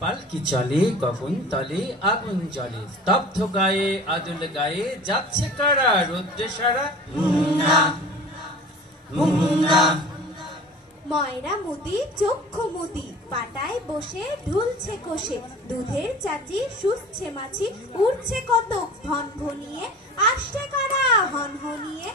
পালকি চলে গগন তলে আগুন জ্বলে, স্তব্ধ গায়ে আদুল গায়ে যাচ্ছে কারা রৌদ্রে সারা। ময়রা মুদি চক্ষু মুদি পাটায় বসে ঢুলছে কষে, দুধের চাচি শুষছে মাছি উঠছে কত ভন ভনিয়ে, আসছে কারা হন হনিয়ে।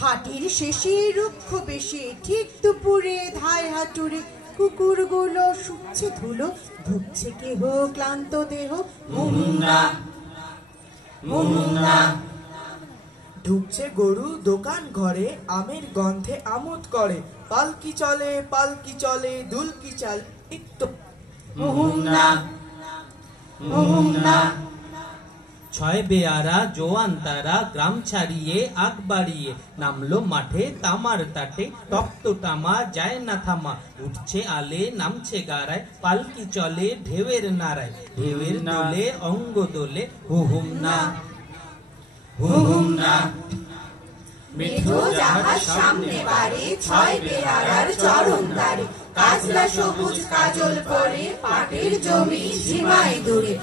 হাটির শেষে রুক্ষ বেশে ঠিক দুপুরে ধায় হাটুরে, কুকুরগুলো শুচ্ছে ধুলো ধুচ্ছে কেহ ক্লান্ত দেহ। ঢুকছে গরু দোকান ঘরে আমের গন্ধে আমোদ করে, পালকি চলে দুলকি চাল ছয় বেয়ারা জোয়ান তারা গ্রাম ছাড়িয়ে আগ বাড়িয়ে, নামলো মাঠে তামার তাটে তপ্ত টামা যায় না থামা, উঠছে আলে নামছে গারায় পালকি চলে ঢেউয়ের নাড়ায়, ঢেউয়ের দোলে অঙ্গ দোলে হুহুম না। মেঠো জাহাজ সামনে বাড়ে ছয় বেয়ারার চরণ দ্বারে, কাজলা সবুজ কাজল পরে পাটের জমি সীমায় দূরে।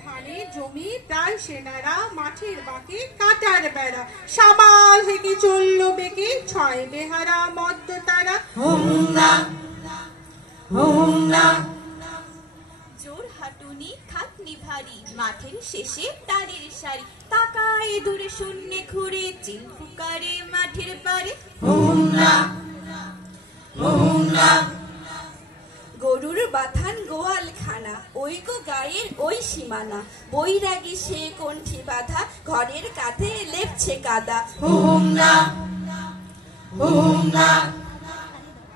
ধানের জমি প্রায় সেনারা মাঠের বাঁকে কাটার বেড়া, সামাল হেঁকে চলল বেঁকে ছয় বেহারা মদ্য তারা। জোর হাঁটুনি খাটনি ভারী মাঠের শেষে তারের সারি, তাকায় দূরে শূন্যে ঘুরে চিল পুকারে মাঠের পারে। গরুর বাথান গোয়াল খানা ওই গো গায়ের ওই সীমানা, বৈরাগী সে কণ্ঠী বাঁধা ঘরের কাঁধে লেপছে কাদা।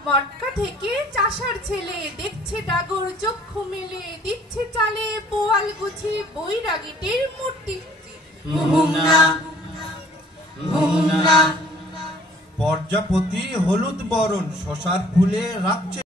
মটকা থেকে চাষার ছেলে দেখছে ডাগর চক্ষু মেলে, দিচ্ছে চালে পোয়াল গুছি বৈরাগীটির মূর্তি। পর্যাপতি হলুদ বরণ শশার ফুলে রাখছে